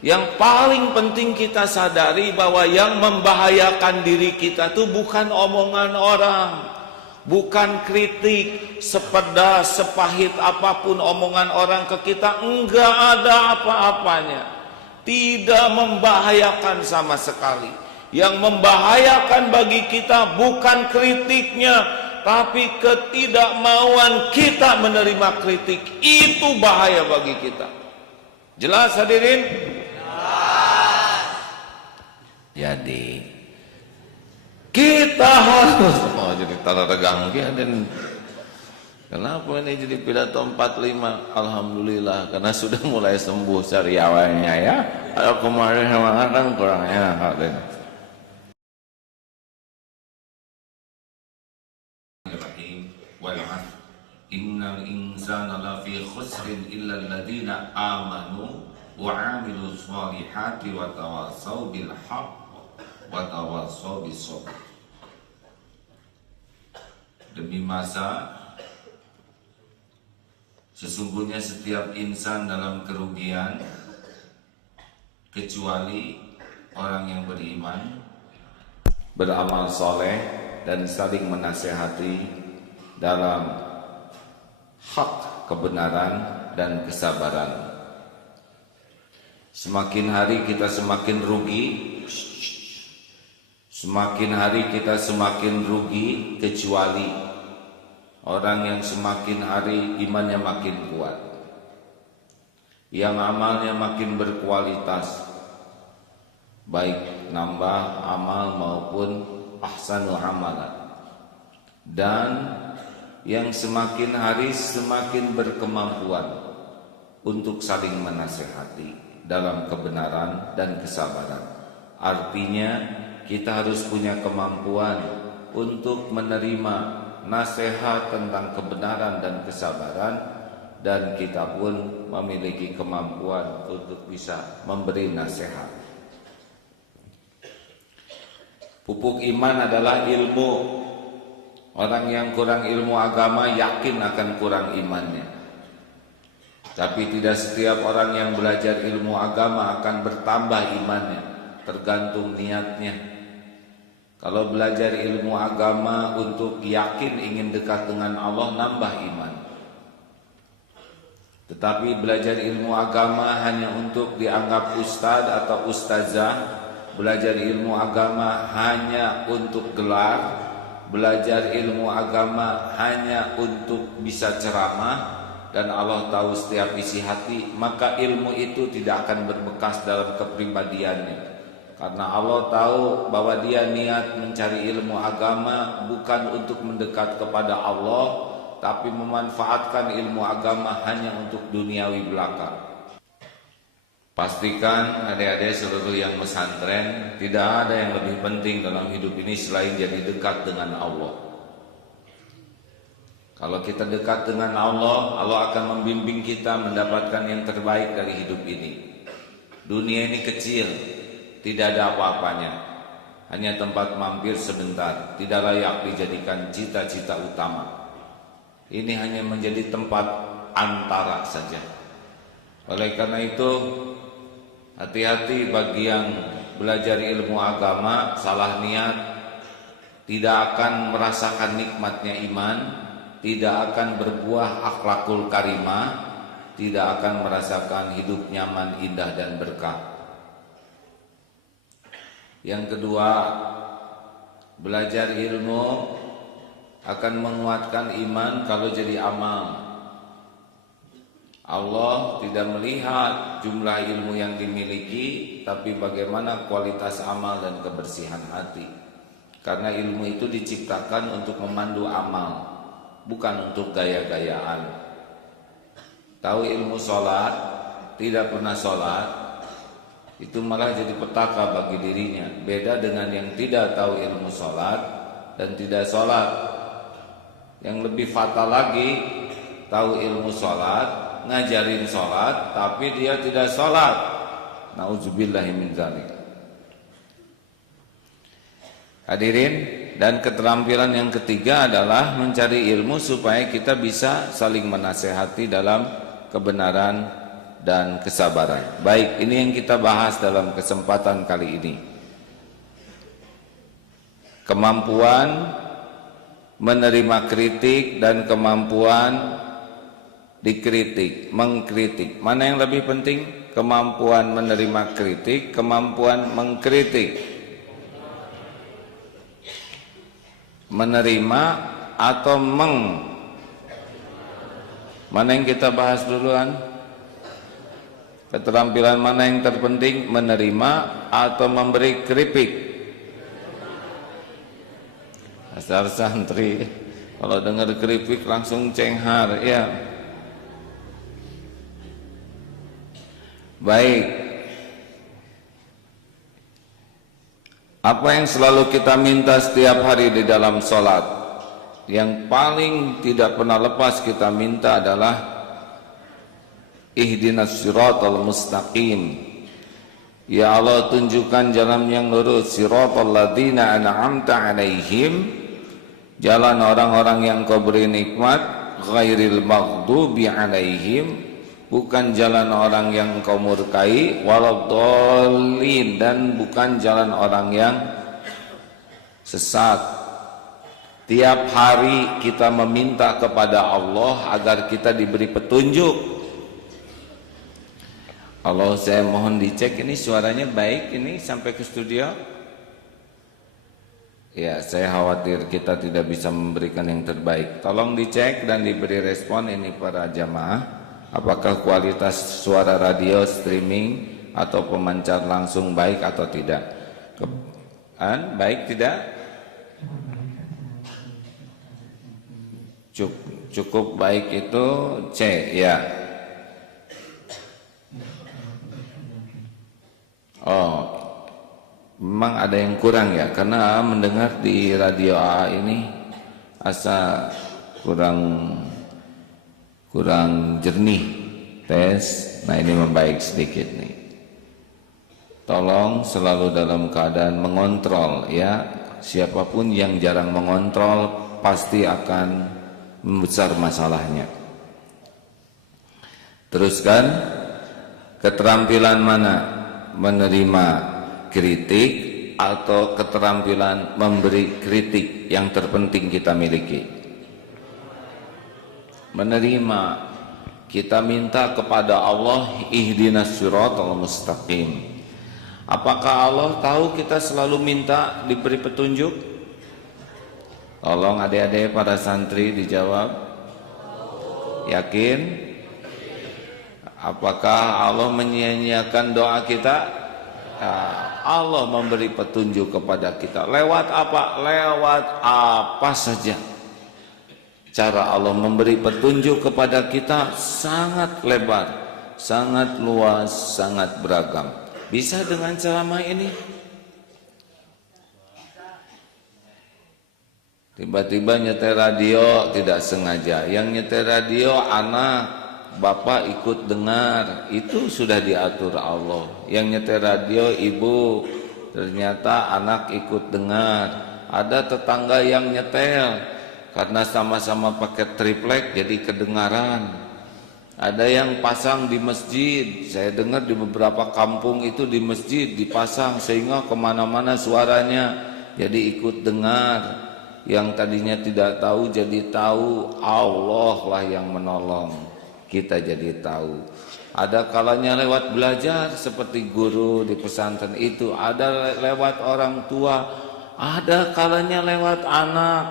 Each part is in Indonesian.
Yang paling penting kita sadari bahwa yang membahayakan diri kita itu bukan omongan orang, bukan kritik, sepedas, sepahit apapun omongan orang ke kita, enggak ada apa-apanya. Tidak membahayakan sama sekali. Yang membahayakan bagi kita bukan kritiknya, tapi ketidakmauan kita menerima kritik. Itu bahaya bagi kita. Jelas hadirin? Jelas. Jadi kita harus jadi tanda tegang dan kenapa ini jadi pidato 45? Alhamdulillah karena sudah mulai sembuh sariawannya ya. Kalau kemarin kan kurang enak dan innal insana lafi khusrin illa alladziina aamanu wa 'amilus shalihati wa tawassaw bil haqq wa tawassaw bis sabr. Demi masa sesungguhnya setiap insan dalam kerugian kecuali orang yang beriman, beramal soleh dan saling menasehati dalam hak, kebenaran dan kesabaran. Semakin hari kita semakin rugi, semakin hari kita semakin rugi kecuali orang yang semakin hari imannya makin kuat, yang amalnya makin berkualitas, baik nambah amal maupun ahsanu amalan, dan yang semakin hari semakin berkemampuan untuk saling menasehati dalam kebenaran dan kesabaran. Artinya kita harus punya kemampuan untuk menerima nasihat tentang kebenaran dan kesabaran, dan kita pun memiliki kemampuan untuk bisa memberi nasihat. Pupuk iman adalah ilmu. Orang yang kurang ilmu agama yakin akan kurang imannya. Tapi tidak setiap orang yang belajar ilmu agama akan bertambah imannya, tergantung niatnya. Kalau belajar ilmu agama untuk yakin ingin dekat dengan Allah, nambah iman. Tetapi belajar ilmu agama hanya untuk dianggap ustadz atau ustazah, belajar ilmu agama hanya untuk gelar, belajar ilmu agama hanya untuk bisa ceramah, dan Allah tahu setiap isi hati, maka ilmu itu tidak akan berbekas dalam kepribadiannya. Karena Allah tahu bahwa dia niat mencari ilmu agama bukan untuk mendekat kepada Allah, tapi memanfaatkan ilmu agama hanya untuk duniawi belaka. Pastikan adik-adik seluruh yang pesantren, tidak ada yang lebih penting dalam hidup ini selain jadi dekat dengan Allah. Kalau kita dekat dengan Allah, Allah akan membimbing kita mendapatkan yang terbaik dari hidup ini. Dunia ini kecil, tidak ada apa-apanya, hanya tempat mampir sebentar, tidak layak dijadikan cita-cita utama. Ini hanya menjadi tempat antara saja. Oleh karena itu, hati-hati bagi yang belajar ilmu agama salah niat, tidak akan merasakan nikmatnya iman, tidak akan berbuah akhlakul karimah, tidak akan merasakan hidup nyaman, indah dan berkah. Yang kedua, belajar ilmu akan menguatkan iman kalau jadi amal. Allah tidak melihat jumlah ilmu yang dimiliki, tapi bagaimana kualitas amal dan kebersihan hati. Karena ilmu itu diciptakan untuk memandu amal, bukan untuk gaya-gayaan. Tahu ilmu sholat, tidak pernah sholat, itu malah jadi petaka bagi dirinya. Beda dengan yang tidak tahu ilmu sholat dan tidak sholat. Yang lebih fatal lagi, tahu ilmu sholat, ngajarin sholat, tapi dia tidak sholat. Nauzubillahi min dzalik. Hadirin, dan keterampilan yang ketiga adalah mencari ilmu supaya kita bisa saling menasehati dalam kebenaran dan kesabaran. Baik, ini yang kita bahas dalam kesempatan kali ini. Kemampuan menerima kritik dan kemampuan dikritik, mengkritik. Mana yang lebih penting? Kemampuan menerima kritik, kemampuan mengkritik. Menerima atau mana yang kita bahas duluan? Keterampilan mana yang terpenting? Menerima atau memberi kritik? Asal santri kalau dengar kritik langsung cenghar, ya. Baik. Apa yang selalu kita minta setiap hari di dalam sholat? Yang paling tidak pernah lepas kita minta adalah ihdinas siratal mustaqim. Ya Allah, tunjukkan jalan yang lurus, siratal ladzina an'amta alaihim, jalan orang-orang yang Kau beri nikmat, ghairil maghdubi alaihim, bukan jalan orang yang Kau murkai, waladhdallin, dan bukan jalan orang yang sesat. Tiap hari kita meminta kepada Allah agar kita diberi petunjuk. Allah, saya mohon dicek ini suaranya baik ini sampai ke studio. Ya, saya khawatir kita tidak bisa memberikan yang terbaik. Tolong dicek dan diberi respon ini para jamaah. Apakah kualitas suara radio streaming atau pemancar langsung baik atau tidak? Baik tidak? Cukup baik itu C, ya. Oh, memang ada yang kurang ya, karena mendengar di radio AA ini asa kurang jernih. Tes. Nah, ini membaik sedikit nih. Tolong selalu dalam keadaan mengontrol ya. Siapapun yang jarang mengontrol pasti akan membesar masalahnya. Teruskan. Keterampilan mana? Menerima kritik atau keterampilan memberi kritik yang terpenting kita miliki? Menerima. Kita minta kepada Allah ihdinas siratal mustaqim. Apakah Allah tahu kita selalu minta diberi petunjuk? Tolong adik-adik para santri dijawab. Yakin? Apakah Allah menyia-nyiakan doa kita? Allah memberi petunjuk kepada kita. Lewat apa? Lewat apa saja. Cara Allah memberi petunjuk kepada kita sangat lebar, sangat luas, sangat beragam. Bisa dengan ceramah ini? Tiba-tiba nyetel radio tidak sengaja. Yang nyetel radio anak, bapak ikut dengar, itu sudah diatur Allah. Yang nyetel radio ibu, ternyata anak ikut dengar. Ada tetangga yang nyetel, karena sama-sama pakai triplek jadi kedengaran. Ada yang pasang di masjid. Saya dengar di beberapa kampung itu di masjid dipasang sehingga kemana-mana suaranya jadi ikut dengar. Yang tadinya tidak tahu jadi tahu. Allah lah yang menolong, kita jadi tahu. Ada kalanya lewat belajar seperti guru di pesantren itu, ada lewat orang tua, ada kalanya lewat anak.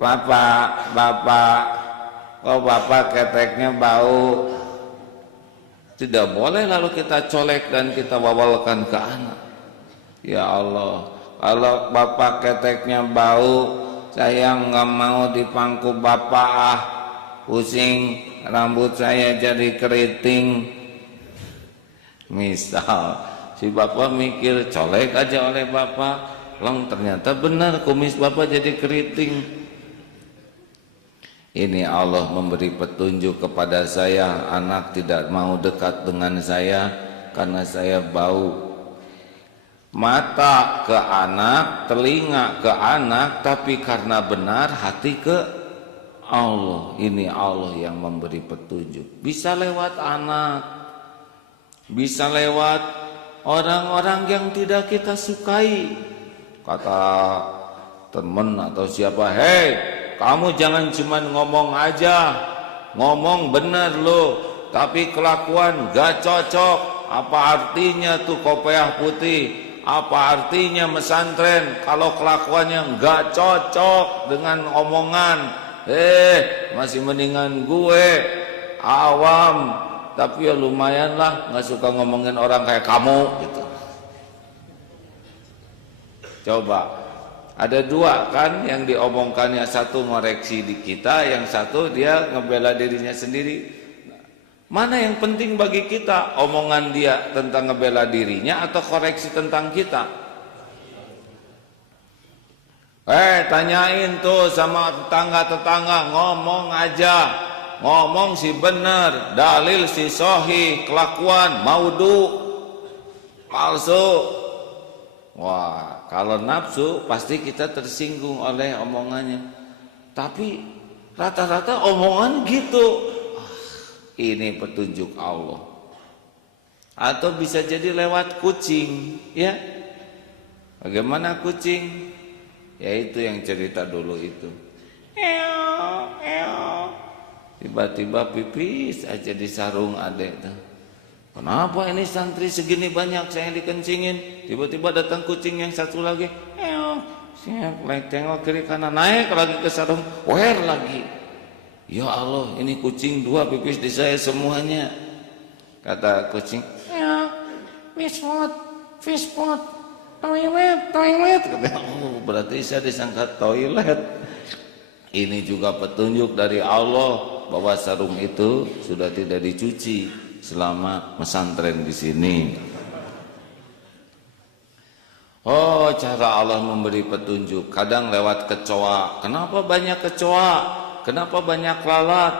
Bapak, kok bapak keteknya bau? Tidak boleh lalu kita colek dan kita wawalkan ke anak. Ya Allah, kalau bapak keteknya bau, saya nggak mau dipangku bapak pusing, rambut saya jadi keriting. Misal si bapak mikir colek aja oleh bapak, long ternyata benar kumis bapak jadi keriting. Ini Allah memberi petunjuk kepada saya. Anak tidak mau dekat dengan saya karena saya bau. Mata ke anak, telinga ke anak, tapi karena benar hati ke Allah, ini Allah yang memberi petunjuk. Bisa lewat anak, bisa lewat orang-orang yang tidak kita sukai. Kata teman atau siapa, hei, kamu jangan cuma ngomong aja, ngomong bener lo, tapi kelakuan gak cocok. Apa artinya tuh kopiah putih? Apa artinya mesantren kalau kelakuannya gak cocok dengan omongan? Masih mendingan gue awam, tapi ya lumayan lah, gak suka ngomongin orang kayak kamu gitu. Coba, ada dua kan yang diomongkan, yang satu ngoreksi di kita, yang satu dia ngebela dirinya sendiri. Mana yang penting bagi kita? Omongan dia tentang ngebela dirinya atau koreksi tentang kita? Tanyain tuh sama tetangga-tetangga, ngomong aja. Ngomong si bener, dalil si sohi, kelakuan maudu, palsu. Wah, kalau nafsu pasti kita tersinggung oleh omongannya. Tapi rata-rata omongan gitu. Ini petunjuk Allah. Atau bisa jadi lewat kucing, ya. Bagaimana kucing? Yaitu yang cerita dulu itu. Tiba-tiba pipis aja di sarung adek tuh. Kenapa ini santri segini banyak saya dikencingin? Tiba-tiba datang kucing yang satu lagi. Siap, tengok kiri kanan, naik lagi ke sarung, wer lagi. Ya Allah, ini kucing dua pipis di saya semuanya. Kata kucing, fish pot, toilet. Oh, berarti saya disangka toilet. Ini juga petunjuk dari Allah bahwa sarung itu sudah tidak dicuci selama mesantren di sini. Oh, cara Allah memberi petunjuk. Kadang lewat kecoa. Kenapa banyak kecoa? Kenapa banyak lalat?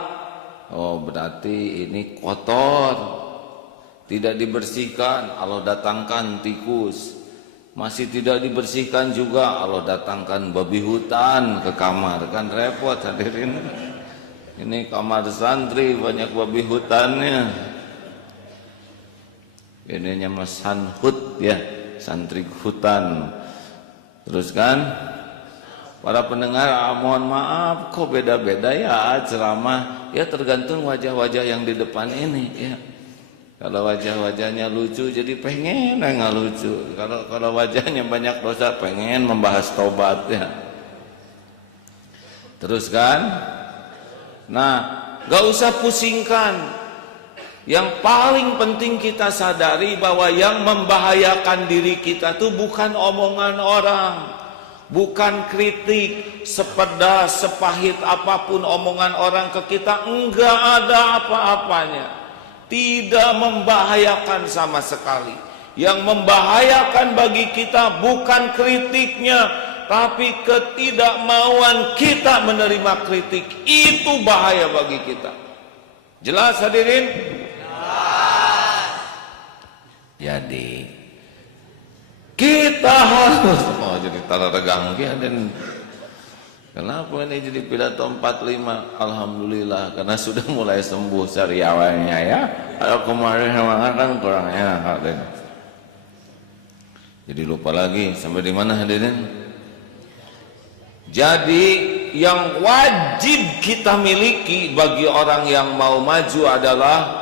Oh, berarti ini kotor, tidak dibersihkan. Allah datangkan tikus. Masih tidak dibersihkan juga, Allah datangkan babi hutan ke kamar. Kan repot hadirin. Ini kamar santri banyak babi hutannya. Ininya mas sanhut ya, santri hutan. Terus kan, para pendengar, mohon maaf kok beda-beda ya ceramah. Ya tergantung wajah-wajah yang di depan ini ya. Kalau wajah-wajahnya lucu jadi pengen nggak lucu. Kalau wajahnya banyak dosa pengen membahas tobat ya. Terus kan? Nah, nggak usah pusingkan. Yang paling penting kita sadari bahwa yang membahayakan diri kita itu bukan omongan orang. Bukan kritik, sepedas, sepahit apapun omongan orang ke kita, enggak ada apa-apanya. Tidak membahayakan sama sekali. Yang membahayakan bagi kita bukan kritiknya, tapi ketidakmauan kita menerima kritik. Itu bahaya bagi kita. Jelas hadirin? Jelas. Jadi kita harus jadi tanda tegang dan kenapa ini jadi pidato 45? Alhamdulillah karena sudah mulai sembuh sariawannya ya. Kalau kemarin semangat kan kurang enak dan jadi lupa lagi sampai di mana hadirin. Jadi yang wajib kita miliki bagi orang yang mau maju adalah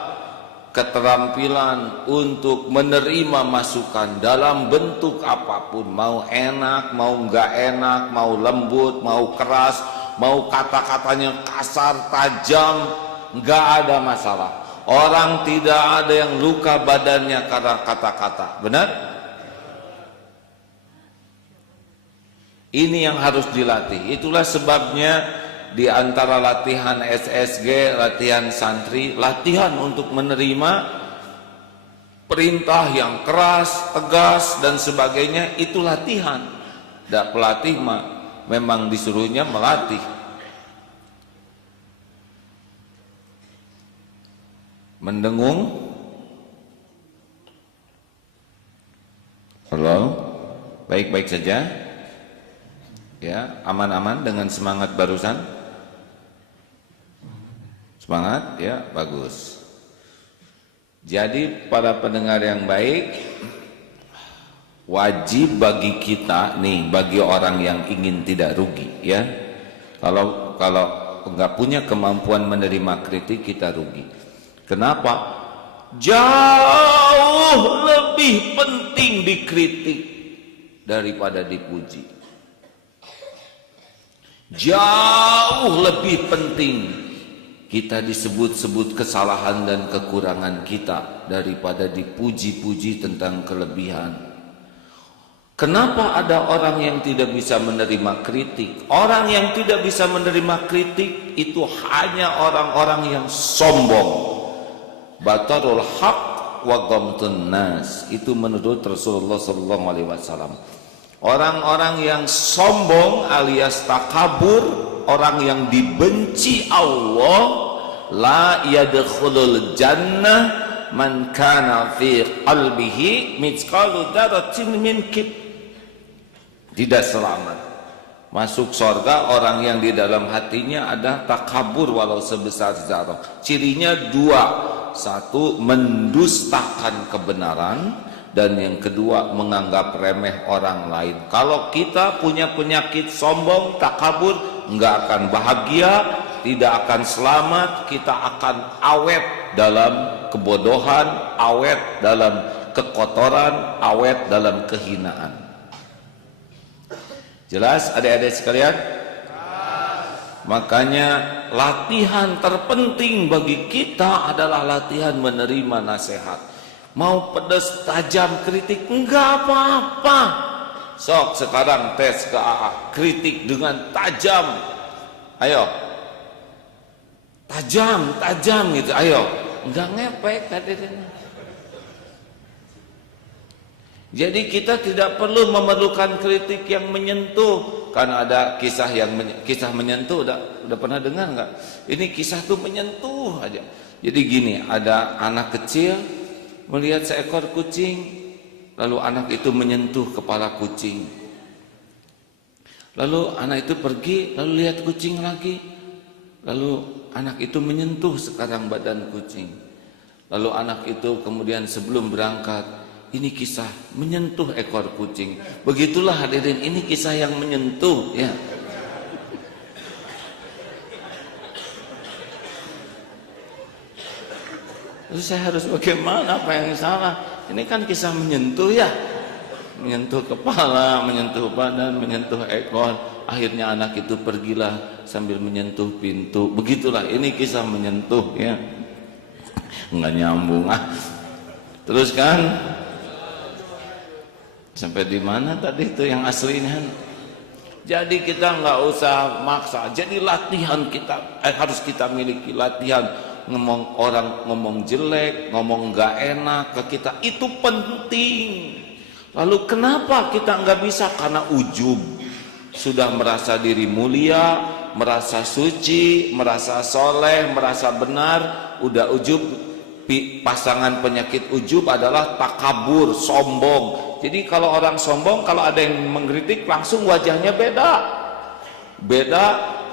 keterampilan untuk menerima masukan dalam bentuk apapun, mau enak, mau enggak enak, mau lembut, mau keras, mau kata-katanya kasar, tajam, enggak ada masalah. Orang tidak ada yang luka badannya karena kata-kata, benar? Ini yang harus dilatih. Itulah sebabnya di antara latihan SSG, latihan santri, latihan untuk menerima perintah yang keras, tegas dan sebagainya, itu latihan. Dan pelatih memang disuruhnya melatih. Mendengung? Halo? Baik-baik saja? Ya, aman-aman dengan semangat barusan? Semangat ya, bagus. Jadi para pendengar yang baik, wajib bagi kita nih, bagi orang yang ingin tidak rugi ya. Kalau nggak punya kemampuan menerima kritik, kita rugi. Kenapa? Jauh lebih penting dikritik daripada dipuji. Jauh lebih penting kita disebut-sebut kesalahan dan kekurangan kita daripada dipuji-puji tentang kelebihan. Kenapa ada orang yang tidak bisa menerima kritik? Orang yang tidak bisa menerima kritik itu hanya orang-orang yang sombong. Batarul haq wa ghamtun nas, itu menurut Rasulullah SAW. Orang-orang yang sombong alias takabur, orang yang dibenci Allah, la yadkhulul jannah man kana fi qalbihi mithqalu dzarratin min kib. Tidak selamat masuk surga orang yang di dalam hatinya ada takabur walau sebesar zarah. Cirinya dua: satu, mendustakan kebenaran, dan yang kedua, menganggap remeh orang lain. Kalau kita punya penyakit sombong, takabur, nggak akan bahagia, tidak akan selamat, kita akan awet dalam kebodohan, awet dalam kekotoran, awet dalam kehinaan. Jelas adik-adik sekalian? Makanya latihan terpenting bagi kita adalah latihan menerima nasihat. Mau pedas tajam kritik, enggak apa-apa. Sok sekarang tes ke AA, kritik dengan tajam. Ayo. Tajam gitu, ayo. Enggak ngepek hadirin. Jadi kita tidak perlu memerlukan kritik yang menyentuh. Karena ada kisah menyentuh, udah pernah dengar nggak? Ini kisah tuh menyentuh aja. Jadi gini, ada anak kecil melihat seekor kucing, lalu anak itu menyentuh kepala kucing. Lalu anak itu pergi, lalu lihat kucing lagi, lalu anak itu menyentuh sekarang badan kucing. Lalu anak itu kemudian sebelum berangkat, ini kisah menyentuh ekor kucing. Begitulah hadirin, ini kisah yang menyentuh ya. Terus saya harus bagaimana? Apa yang salah? Ini kan kisah menyentuh ya. Menyentuh kepala, menyentuh badan, menyentuh ekor. Akhirnya anak itu pergilah sambil menyentuh pintu. Begitulah, ini kisah menyentuh ya. Enggak nyambung ah. Terus kan? Sampai di mana tadi itu yang aslinya? Jadi kita nggak usah maksa. Jadi latihan kita harus kita miliki, latihan ngomong jelek, ngomong nggak enak ke kita, itu penting. Lalu kenapa kita nggak bisa? Karena ujub. Sudah merasa diri mulia, merasa suci, merasa soleh, merasa benar, udah ujub. Pasangan penyakit ujub adalah takabur, sombong. Jadi kalau orang sombong, kalau ada yang mengkritik, langsung wajahnya beda,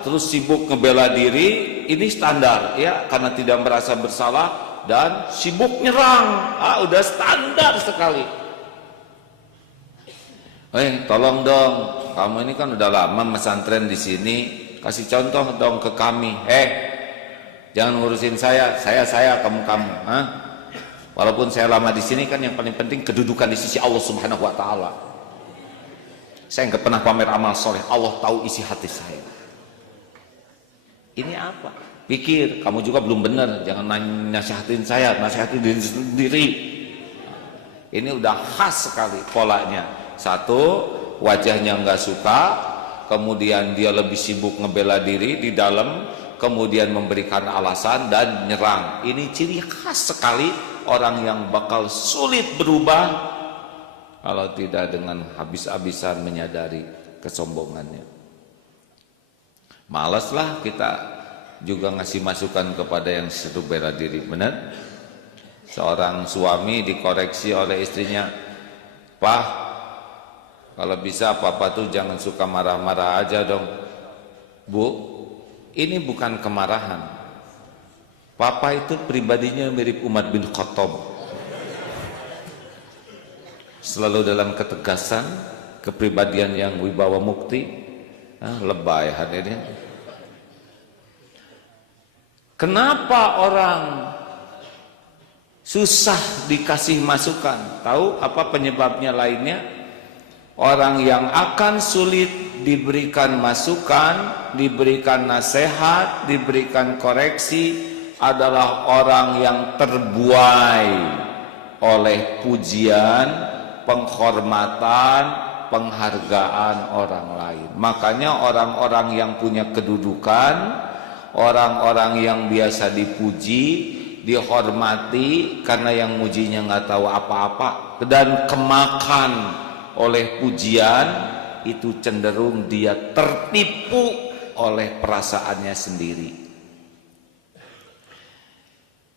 terus sibuk ngebela diri. Ini standar ya, karena tidak merasa bersalah dan sibuk nyerang. Udah standar sekali. Tolong dong, kamu ini kan udah lama pesantren di sini, kasih contoh dong ke kami. Jangan ngurusin saya, kamu. Walaupun saya lama di sini, kan yang paling penting kedudukan di sisi Allah Subhanahu wa taala. Saya nggak pernah pamer amal soleh, Allah tahu isi hati saya. Ini apa? Pikir, kamu juga belum benar, jangan nasihatin saya, nasihatin diri sendiri. Ini udah khas sekali polanya. Satu, wajahnya nggak suka, kemudian dia lebih sibuk ngebela diri di dalam, kemudian memberikan alasan dan nyerang. Ini ciri khas sekali orang yang bakal sulit berubah kalau tidak dengan habis-habisan menyadari kesombongannya. Malaslah kita juga ngasih masukan kepada yang seru bela diri, benar? Seorang suami dikoreksi oleh istrinya, "Pak, kalau bisa papa tuh jangan suka marah-marah aja dong." Bu, ini bukan kemarahan. Papa itu pribadinya mirip Umar bin Khattab, selalu dalam ketegasan, kepribadian yang wibawa mukti. Lebay hadirin. Kenapa orang susah dikasih masukan? Tahu apa penyebabnya lainnya? Orang yang akan sulit diberikan masukan, diberikan nasihat, diberikan koreksi adalah orang yang terbuai oleh pujian, penghormatan, penghargaan orang lain. Makanya orang-orang yang punya kedudukan, orang-orang yang biasa dipuji, dihormati karena yang mujinya nggak tahu apa-apa dan kemakan oleh pujian, itu cenderung dia tertipu oleh perasaannya sendiri.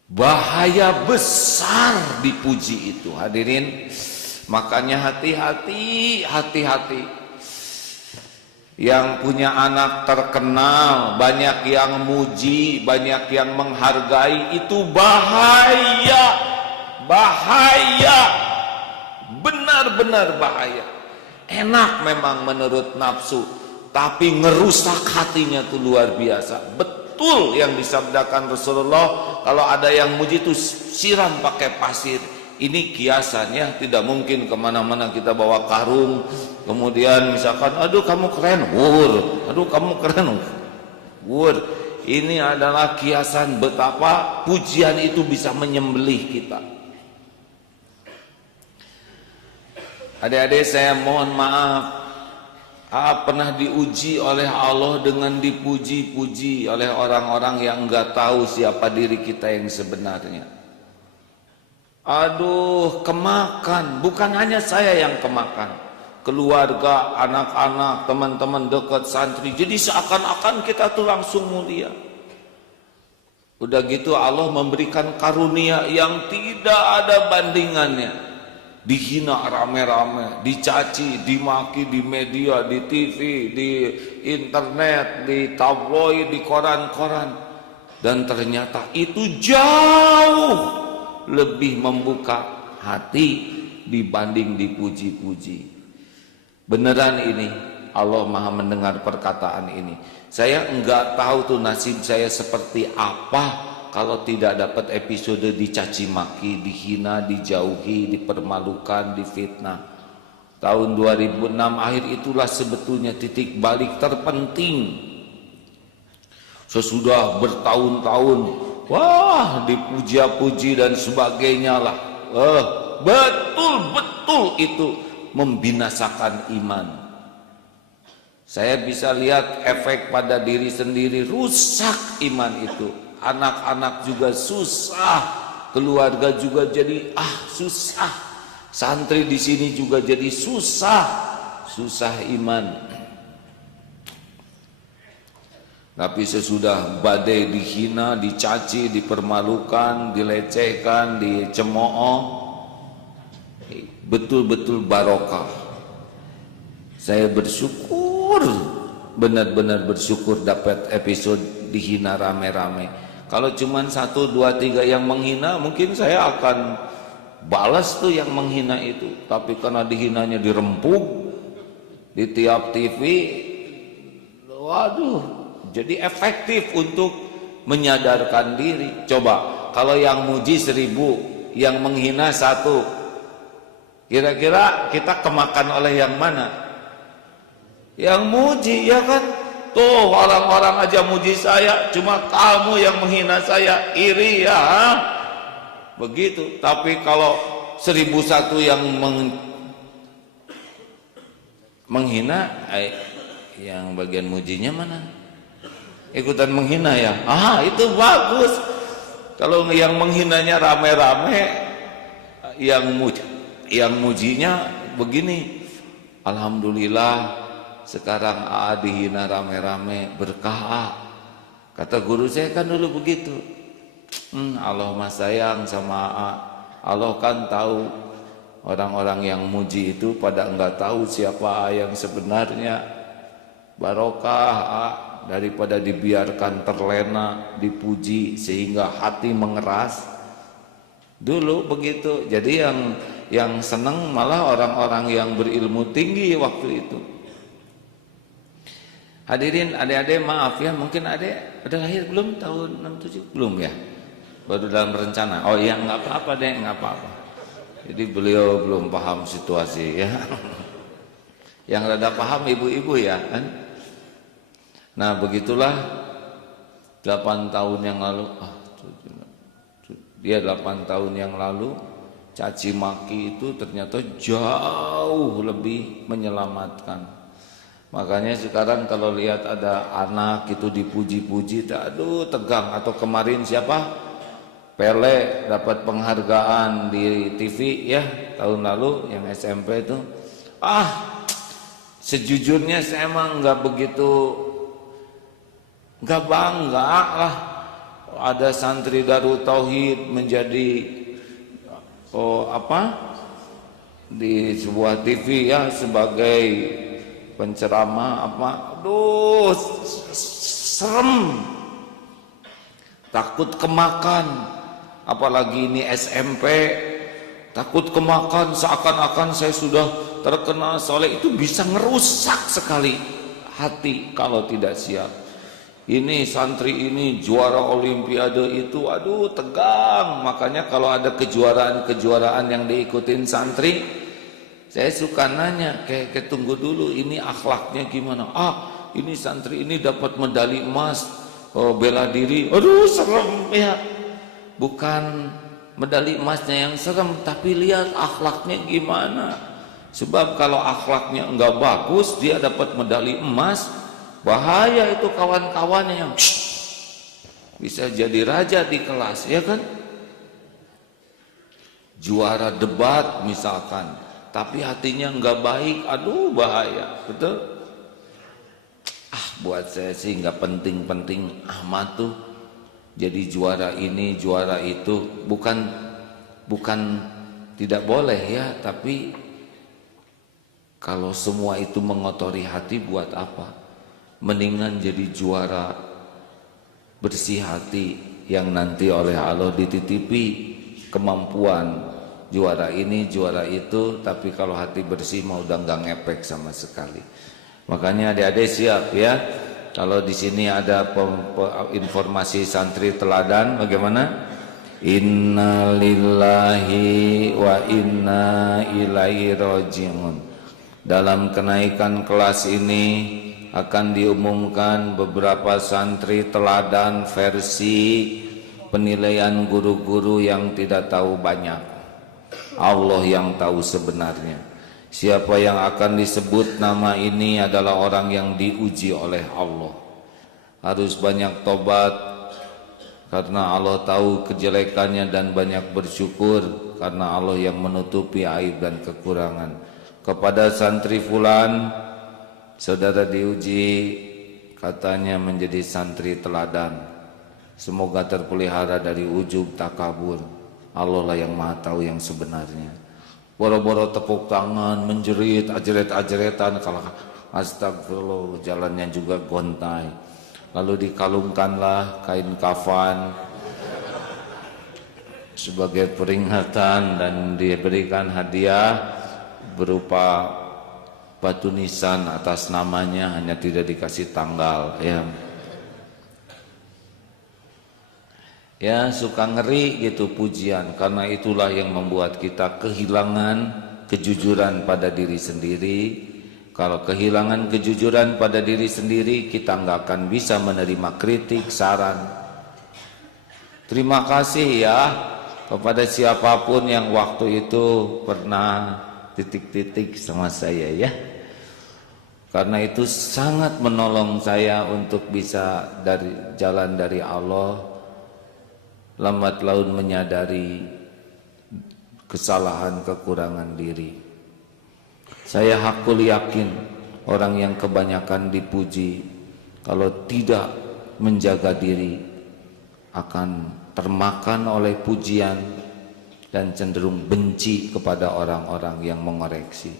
Bahaya besar dipuji itu hadirin. Makanya hati-hati. Yang punya anak terkenal, banyak yang muji, banyak yang menghargai, itu bahaya. Bahaya. Benar-benar bahaya. Enak memang menurut nafsu, tapi ngerusak hatinya tuh luar biasa. Betul yang disabdakan Rasulullah, kalau ada yang muji itu siram pakai pasir. Ini kiasannya, tidak mungkin kemana-mana kita bawa karung, kemudian misalkan, aduh kamu keren, aduh kamu keren, Ini adalah kiasan betapa pujian itu bisa menyembelih kita. Adik-adik saya mohon maaf, pernah diuji oleh Allah dengan dipuji-puji oleh orang-orang yang enggak tahu siapa diri kita yang sebenarnya. Aduh, kemakan. Bukan hanya saya yang kemakan, keluarga, anak-anak, teman-teman dekat, santri. Jadi seakan-akan kita tuh langsung mulia. Udah gitu Allah memberikan karunia yang tidak ada bandingannya. Dihina rame-rame, dicaci, dimaki di media, di TV, di internet, di tabloid, di koran-koran. Dan ternyata itu jauh lebih membuka hati dibanding dipuji-puji. Beneran ini, Allah Maha mendengar perkataan ini. Saya enggak tahu tuh nasib saya seperti apa kalau tidak dapat episode dicaci maki, dihina, dijauhi, dipermalukan, difitnah. Tahun 2006 akhir itulah sebetulnya titik balik terpenting. Sesudah bertahun-tahun, wah, dipuja-puji dan sebagainya lah. Betul-betul itu membinasakan iman. Saya bisa lihat efek pada diri sendiri, rusak iman itu. Anak-anak juga susah, keluarga juga jadi susah. Santri di sini juga jadi susah iman. Tapi sesudah badai dihina, dicaci, dipermalukan, dilecehkan, dicemooh, betul-betul barokah. Saya bersyukur, benar-benar bersyukur dapat episode dihina rame-rame. Kalau cuma 1, 2, 3 yang menghina, mungkin saya akan balas tuh yang menghina itu. Tapi karena dihinanya dirempuk di tiap TV, waduh, jadi efektif untuk menyadarkan diri. Coba kalau yang muji 1000, yang menghina 1, kira-kira kita kemakan oleh yang mana? Yang muji, ya kan? Tuh orang-orang aja muji saya, cuma kamu yang menghina saya, iri ya. Begitu. Tapi kalau 1001 yang menghina, yang bagian mujinya mana? Ikutan menghina ya. Itu bagus. Kalau yang menghinanya rame-rame, yang mujinya begini, alhamdulillah sekarang dihina rame-rame, berkah. Kata guru saya kan dulu begitu. Allah mah sayang sama Allah kan tahu orang-orang yang muji itu pada enggak tahu siapa yang sebenarnya. Barokah daripada dibiarkan terlena, dipuji sehingga hati mengeras. Dulu begitu. Jadi yang senang malah orang-orang yang berilmu tinggi waktu itu. Hadirin adik-adik, maaf ya, mungkin adik ada lahir belum tahun 67? Belum ya? Baru dalam rencana. Oh iya, nggak apa-apa deh, nggak apa-apa. Jadi beliau belum paham situasi ya. Yang rada paham ibu-ibu ya kan. Nah begitulah 8 tahun yang lalu, dia 8 tahun yang lalu caci maki itu ternyata jauh lebih menyelamatkan. Makanya sekarang kalau lihat ada anak itu dipuji-puji, aduh tegang. Atau kemarin siapa? Pele dapat penghargaan di TV ya tahun lalu yang SMP itu. Sejujurnya saya emang nggak bangga lah. Ada santri Darut Tauhid menjadi di sebuah TV ya sebagai penceramah aduh serem, takut kemakan, apalagi ini SMP, takut kemakan seakan-akan saya sudah terkenal soleh. Itu bisa ngerusak sekali hati kalau tidak siap. Ini santri ini juara olimpiade itu, aduh tegang. Makanya kalau ada kejuaraan yang diikutin santri, saya suka nanya, kayak tunggu dulu ini akhlaknya gimana? Ini santri ini dapat medali emas, bela diri. Aduh serem ya. Bukan medali emasnya yang serem, tapi lihat akhlaknya gimana. Sebab kalau akhlaknya enggak bagus, dia dapat medali emas, bahaya itu kawan-kawannya yang bisa jadi raja di kelas, ya kan? Juara debat misalkan, tapi hatinya enggak baik, aduh bahaya, betul? Buat saya sih enggak penting-penting amat tuh jadi juara ini, juara itu. Bukan tidak boleh ya, tapi kalau semua itu mengotori hati buat apa? Mendingan jadi juara bersih hati yang nanti oleh Allah dititipi kemampuan juara ini, juara itu, tapi kalau hati bersih mau udah nggak ngepek sama sekali. Makanya adik-adik siap ya. Kalau di sini ada informasi santri teladan, bagaimana? Inna lillahi wa inna ilaihi raji'un. Dalam kenaikan kelas ini akan diumumkan beberapa santri teladan versi penilaian guru-guru yang tidak tahu banyak. Allah yang tahu sebenarnya. Siapa yang akan disebut nama ini adalah orang yang diuji oleh Allah. Harus banyak tobat karena Allah tahu kejelekannya, dan banyak bersyukur karena Allah yang menutupi aib dan kekurangan. Kepada santri fulan, saudara diuji katanya menjadi santri teladan. Semoga terpelihara dari ujub takabur. Allah lah yang maha tahu yang sebenarnya. Boro-boro tepuk tangan, menjerit, ajeret-ajeretan, kalau astagfirullah, jalannya juga gontai. Lalu dikalungkanlah kain kafan sebagai peringatan dan diberikan hadiah berupa batu nisan atas namanya, hanya tidak dikasih tanggal ya. Ya suka ngeri gitu pujian, karena itulah yang membuat kita kehilangan kejujuran pada diri sendiri. Kalau kehilangan kejujuran pada diri sendiri, kita nggak akan bisa menerima kritik, saran. Terima kasih ya kepada siapapun yang waktu itu pernah titik-titik sama saya ya. Karena itu sangat menolong saya untuk bisa jalan dari Allah. Lambat laun menyadari kesalahan kekurangan diri. Saya hakul yakin orang yang kebanyakan dipuji, kalau tidak menjaga diri akan termakan oleh pujian dan cenderung benci kepada orang-orang yang mengoreksi.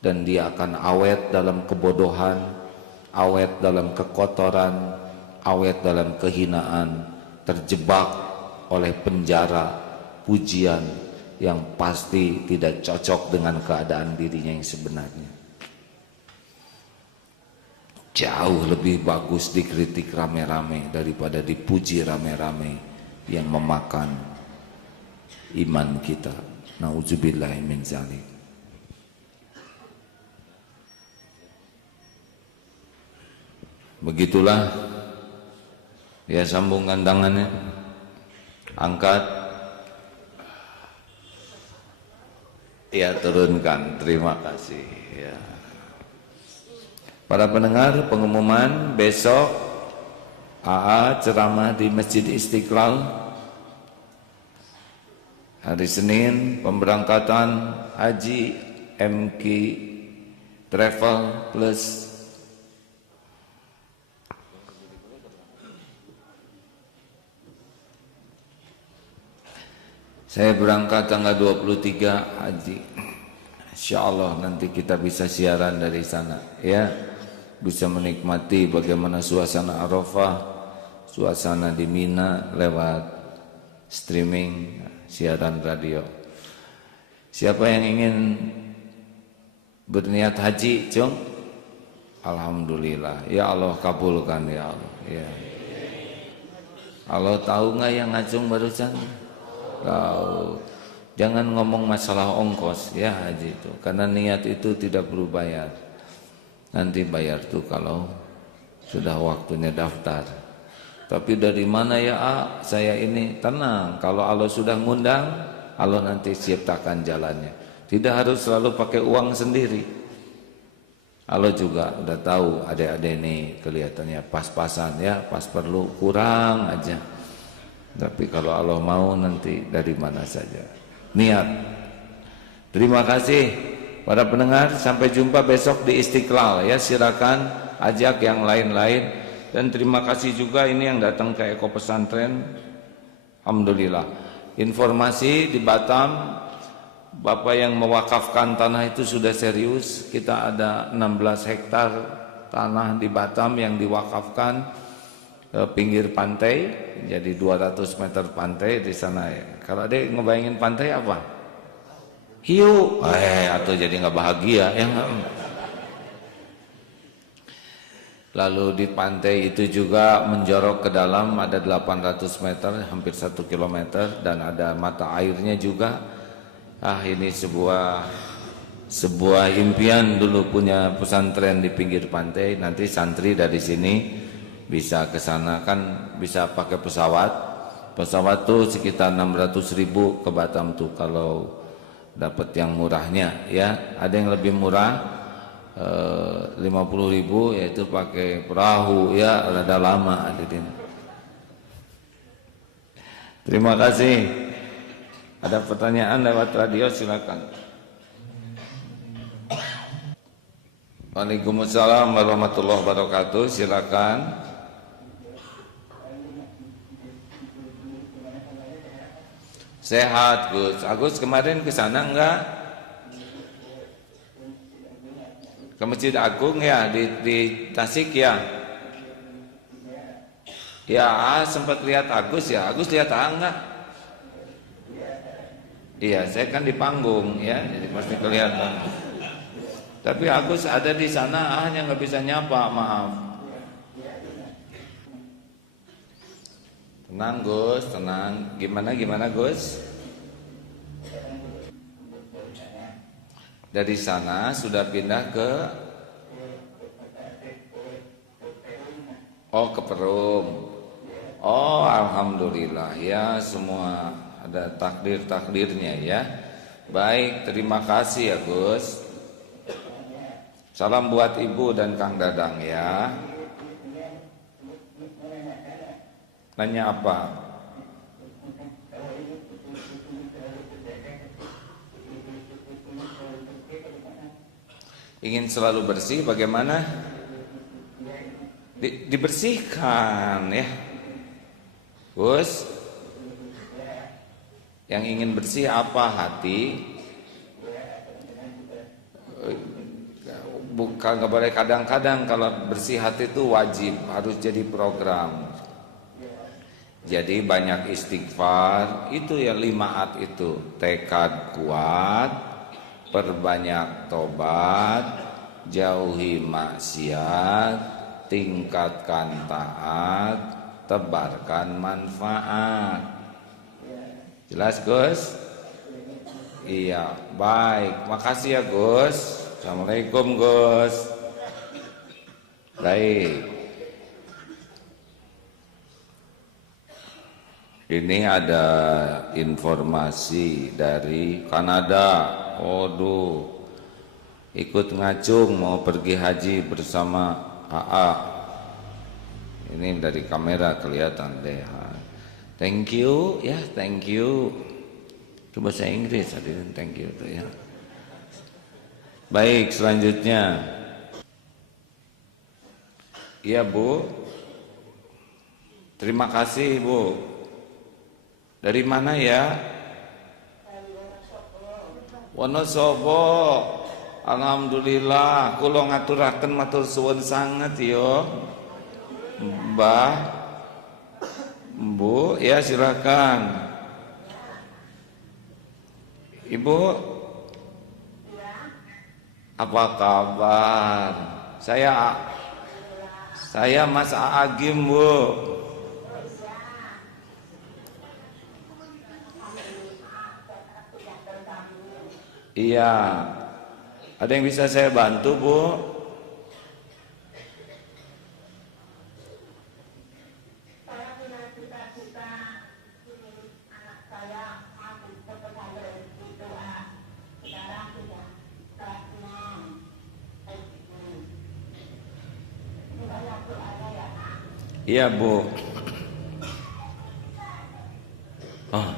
Dan dia akan awet dalam kebodohan, awet dalam kekotoran, awet dalam kehinaan, terjebak oleh penjara pujian yang pasti tidak cocok dengan keadaan dirinya yang sebenarnya. Jauh lebih bagus dikritik rame-rame daripada dipuji rame-rame yang memakan iman kita. Nauzubillah min dzalik. Begitulah, ya, sambungkan tangannya, angkat, ya, turunkan. Terima kasih, ya. Para pendengar, pengumuman besok AA ceramah di Masjid Istiqlal. Hari Senin pemberangkatan haji MQ Travel Plus. Saya berangkat tanggal 23 haji. Insyaallah nanti kita bisa siaran dari sana, ya. Bisa menikmati bagaimana suasana Arafah, suasana di Mina lewat streaming siaran radio. Siapa yang ingin berniat haji, Cung? Alhamdulillah. Ya Allah kabulkan ya Allah. Ya. Allah tahu nggak yang ngacung barusan? Tahu. Jangan ngomong masalah ongkos ya haji itu, karena niat itu tidak perlu bayar. Nanti bayar tuh kalau sudah waktunya daftar. Tapi dari mana ya saya ini? Tenang, kalau Allah sudah ngundang, Allah nanti ciptakan jalannya. Tidak harus selalu pakai uang sendiri. Allah juga udah tahu adik-adik ini kelihatannya pas-pasan ya, pas perlu kurang aja. Tapi kalau Allah mau nanti dari mana saja. Niat. Terima kasih. Para pendengar, sampai jumpa besok di Istiqlal ya. Silakan ajak yang lain-lain. Dan terima kasih juga ini yang datang ke Eko Pesantren. Alhamdulillah. Informasi di Batam, Bapak yang mewakafkan tanah itu sudah serius. Kita ada 16 hektar tanah di Batam yang diwakafkan ke pinggir pantai. Jadi 200 meter pantai di sana ya. Kalau ada ngebayangin pantai apa? Hiu, atau jadi nggak bahagia ya. Lalu di pantai itu juga menjorok ke dalam ada 800 meter, hampir 1 kilometer, dan ada mata airnya juga. Ini sebuah impian dulu punya pesantren di pinggir pantai. Nanti santri dari sini bisa ke sana, kan bisa pakai pesawat. Pesawat tuh sekitar 600.000 ke Batam tuh kalau dapat yang murahnya ya. Ada yang lebih murah 50.000, yaitu pakai perahu ya, rada lama hadirin. Terima kasih. Ada pertanyaan lewat radio, silakan. Waalaikumsalam warahmatullahi wabarakatuh. Silakan. Sehat Gus. Agus kemarin ke sana enggak? Ke Masjid Agung ya di Tasik ya. Ya, sempat lihat Agus ya. Agus lihat enggak? Iya, saya kan di panggung ya, jadi pasti kelihatan. Tapi Agus ada di sana, hanya nggak bisa nyapa, maaf. Tenang Gus, tenang. Gimana Gus? Dari sana sudah pindah ke ke Perum. Oh, alhamdulillah ya, semua ada takdir-takdirnya ya. Baik, terima kasih ya Gus. Salam buat Ibu dan Kang Dadang ya. Nanya apa? Ingin selalu bersih, bagaimana? Dibersihkan ya. Gus, yang ingin bersih apa? Hati? bukan nggak boleh kadang-kadang, kalau bersih hati itu wajib, harus jadi program. Jadi banyak istighfar, itu ya 5 itu, tekad kuat, perbanyak tobat, jauhi maksiat, tingkatkan taat, tebarkan manfaat. Jelas Gus? Iya, baik. Makasih ya Gus. Assalamualaikum Gus. Baik. Ini ada informasi dari Kanada. Waduh, ikut ngacung mau pergi haji bersama AA. Ini dari kamera kelihatan deh. Thank you ya, thank you. Itu bahasa Inggris, hadirin, thank you tuh ya. Baik, selanjutnya. Iya Bu. Terima kasih Bu. Dari mana ya? Wonosobo. Alhamdulillah, kula ngaturaken matur suwun sanget yo. Mbah, Bu, ya silakan. Ibu, apa kabar? Saya Mas Agim Bu. Iya, ada yang bisa saya bantu Bu? Iya Bu. Oh,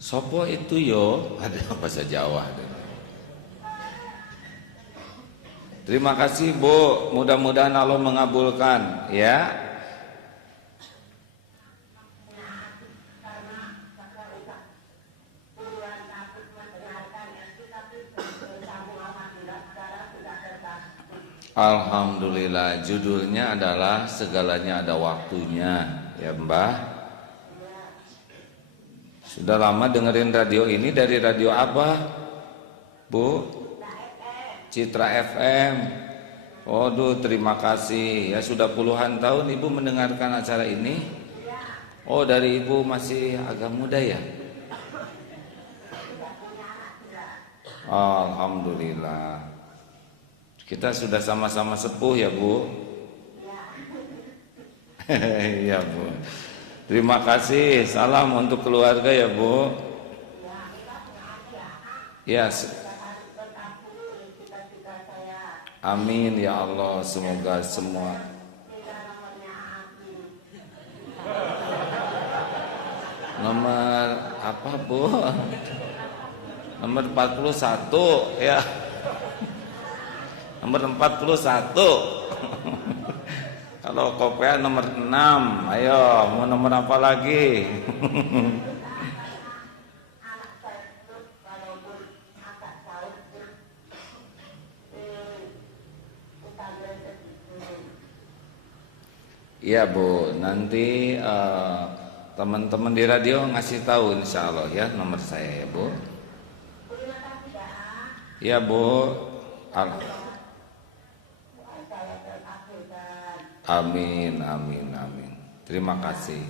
sopo itu yo? Ada bahasa Jawa. Terima kasih Bu. Mudah-mudahan Allah mengabulkan ya. Alhamdulillah, judulnya adalah segalanya ada waktunya ya Mbah. Sudah lama dengerin radio ini, dari radio apa Bu? Citra FM. Waduh, terima kasih ya, sudah puluhan tahun Ibu mendengarkan acara ini. Oh, dari Ibu masih agak muda ya. Alhamdulillah. Kita sudah sama-sama sepuh ya Bu. Iya Bu. Terima kasih. Salam untuk keluarga ya Bu. Ya. Amin ya Allah. Semoga semua. Nomor apa Bu? Nomor 41 ya. Nomor 41. Kalau kopea nomor 6. Ayo, mau nomor apa lagi? Iya Bu, nanti teman-teman di radio ngasih tahu insya Allah ya nomor saya ya Bu. Iya Bu. Amin, amin, amin. Terima kasih.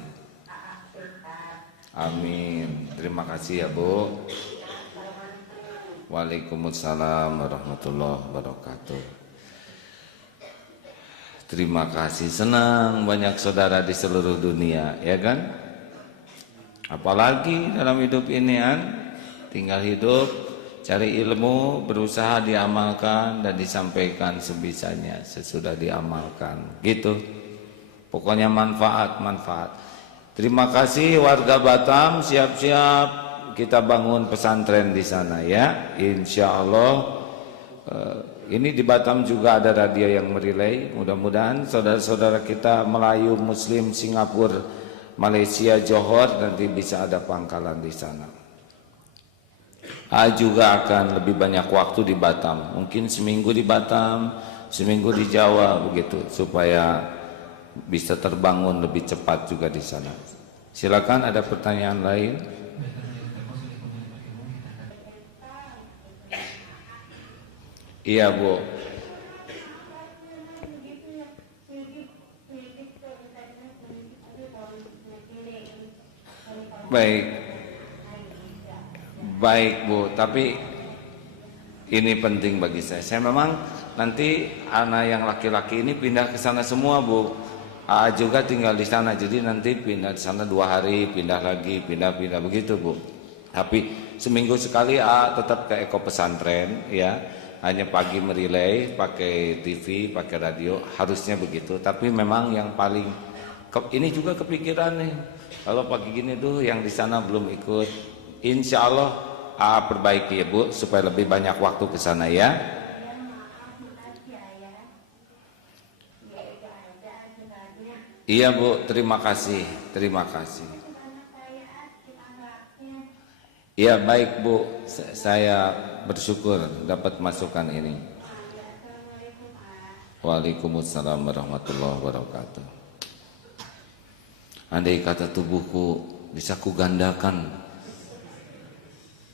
Amin. Terima kasih ya Bu. Waalaikumsalam warahmatullahi wabarakatuh. Terima kasih, senang banyak saudara di seluruh dunia, ya kan? Apalagi dalam hidup ini kan, tinggal hidup, cari ilmu, berusaha diamalkan dan disampaikan sebisanya sesudah diamalkan. Gitu. Pokoknya manfaat. Terima kasih warga Batam, siap-siap kita bangun pesantren di sana ya. Insya Allah. Ini di Batam juga ada radio yang merilai. Mudah-mudahan saudara-saudara kita Melayu, Muslim, Singapura, Malaysia, Johor nanti bisa ada pangkalan di sana. Juga akan lebih banyak waktu di Batam. Mungkin seminggu di Batam, seminggu di Jawa begitu, supaya bisa terbangun lebih cepat juga di sana. Silakan, ada pertanyaan lain? Iya, Bu. Baik. Baik, Bu, tapi ini penting bagi saya. Saya memang nanti anak yang laki-laki ini pindah ke sana semua, Bu. Juga tinggal di sana, jadi nanti pindah di sana 2 hari, pindah lagi, pindah begitu, Bu. Tapi seminggu sekali tetap ke Eko Pesantren, ya. Hanya pagi merilai, pakai TV, pakai radio, harusnya begitu. Tapi memang yang paling ini juga kepikiran nih. Kalau pagi gini tuh yang di sana belum ikut. Insya Allah perbaiki ya, Bu, supaya lebih banyak waktu ke sana ya. Iya, Bu, terima kasih. Iya, baik, Bu, saya bersyukur dapat masukan ini. Waalaikumsalam warahmatullahi wabarakatuh. Andai kata tubuhku bisa kugandakan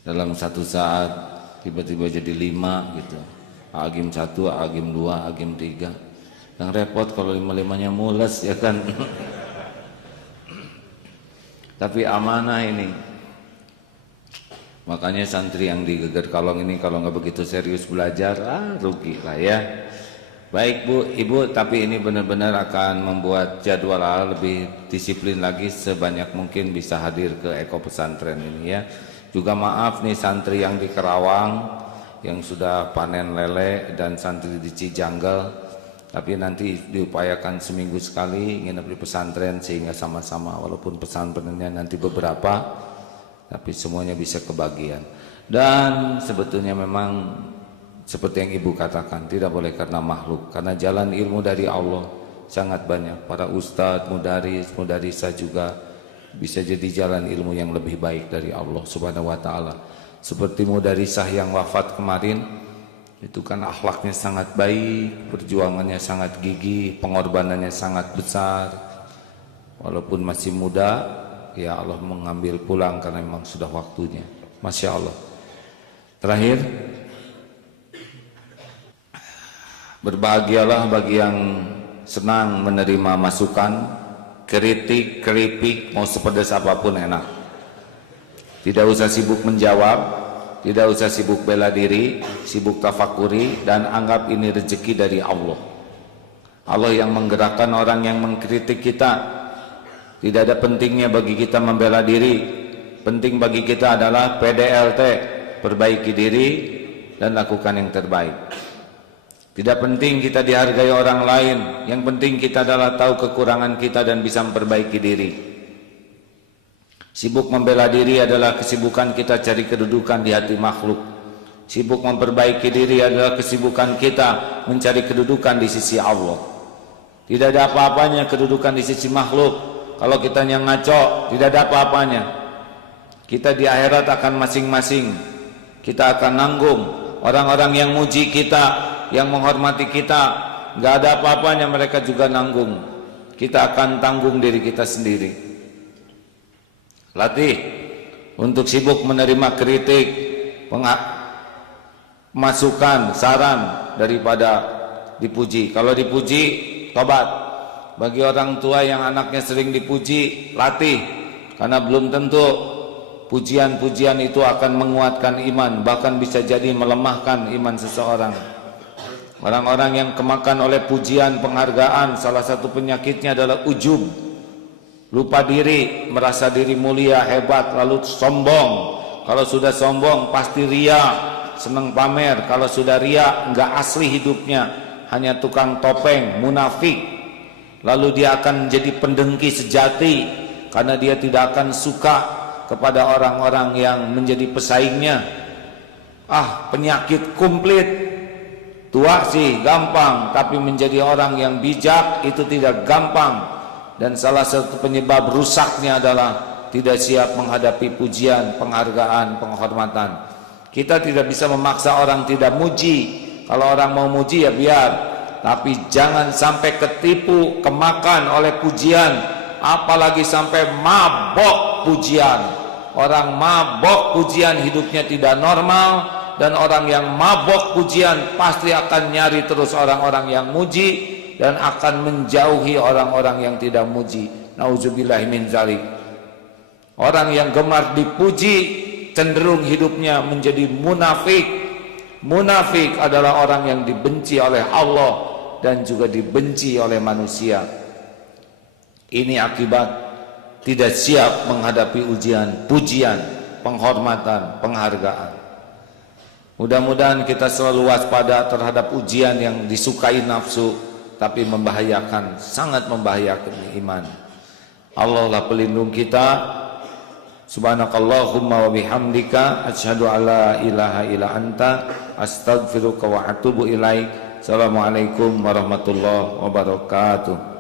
dalam satu saat, tiba-tiba jadi 5 gitu. Agim 1, agim 2, agim 3. Yang repot kalau 5-5-nya mules, ya kan. Tapi amanah ini. Makanya santri yang di Geger Kalong ini kalau nggak begitu serius belajar, rugi lah ya. Baik, Bu, Ibu, tapi ini benar-benar akan membuat jadwal lebih disiplin lagi, sebanyak mungkin bisa hadir ke Eko Pesantren ini ya. Juga maaf nih santri yang di Kerawang yang sudah panen lele dan santri di Cijanggal, tapi nanti diupayakan seminggu sekali nginep di pesantren sehingga sama-sama, walaupun pesantrennya nanti beberapa, tapi semuanya bisa kebagian. Dan sebetulnya memang seperti yang Ibu katakan, tidak boleh karena makhluk, karena jalan ilmu dari Allah sangat banyak. Para ustadz, mudaris, mudarisa juga bisa jadi jalan ilmu yang lebih baik dari Allah Subhanahu wa taala. Seperti mudarisah yang wafat kemarin, itu kan akhlaknya sangat baik, perjuangannya sangat gigih, pengorbanannya sangat besar. Walaupun masih muda, ya Allah mengambil pulang karena memang sudah waktunya. Masya Allah. Terakhir, berbahagialah bagi yang senang menerima masukan, kritik, keripik, mau sepedas apapun enak. Tidak usah sibuk menjawab, tidak usah sibuk bela diri, sibuk tafakuri, dan anggap ini rezeki dari Allah. Allah yang menggerakkan orang yang mengkritik kita. Tidak ada pentingnya bagi kita membela diri. Penting bagi kita adalah PDLT, perbaiki diri dan lakukan yang terbaik. Tidak penting kita dihargai orang lain, yang penting kita adalah tahu kekurangan kita dan bisa memperbaiki diri. Sibuk membela diri adalah kesibukan kita cari kedudukan di hati makhluk. Sibuk memperbaiki diri adalah kesibukan kita mencari kedudukan di sisi Allah. Tidak ada apa-apanya kedudukan di sisi makhluk. Kalau kita yang ngaco, tidak ada apa-apanya. Kita di akhirat akan masing-masing. Kita akan nanggung. Orang-orang yang muji kita, yang menghormati kita, gak ada apa-apanya, mereka juga nanggung. Kita akan tanggung diri kita sendiri. Latih untuk sibuk menerima kritik, masukan, saran daripada dipuji. Kalau dipuji, tobat. Bagi orang tua yang anaknya sering dipuji, latih, karena belum tentu pujian-pujian itu akan menguatkan iman, bahkan bisa jadi melemahkan iman seseorang. Orang-orang yang kemakan oleh pujian, penghargaan, salah satu penyakitnya adalah ujub, lupa diri, merasa diri mulia, hebat, lalu sombong. Kalau sudah sombong pasti ria, senang pamer. Kalau sudah ria, enggak asli hidupnya, hanya tukang topeng, munafik. Lalu dia akan menjadi pendengki sejati, karena dia tidak akan suka kepada orang-orang yang menjadi pesaingnya. Penyakit komplit. Tua sih gampang, tapi menjadi orang yang bijak itu tidak gampang. Dan salah satu penyebab rusaknya adalah tidak siap menghadapi pujian, penghargaan, penghormatan. Kita tidak bisa memaksa orang tidak muji. Kalau orang mau muji ya biar, tapi jangan sampai ketipu, kemakan oleh pujian, apalagi sampai mabok pujian. Orang mabok pujian hidupnya tidak normal, dan orang yang mabok pujian pasti akan nyari terus orang-orang yang muji dan akan menjauhi orang-orang yang tidak muji. Nauzubillahi min dzalik. Orang yang gemar dipuji cenderung hidupnya menjadi munafik. Munafik adalah orang yang dibenci oleh Allah dan juga dibenci oleh manusia. Ini akibat tidak siap menghadapi ujian, pujian, penghormatan, penghargaan. Mudah-mudahan kita selalu waspada terhadap ujian yang disukai nafsu, tapi membahayakan, sangat membahayakan iman. Allah lah pelindung kita. Subhanakallahumma wa bihamdika asyhadu alla ilaha illa anta astaghfiruka wa atubu ilaik. Assalamualaikum warahmatullahi wabarakatuh.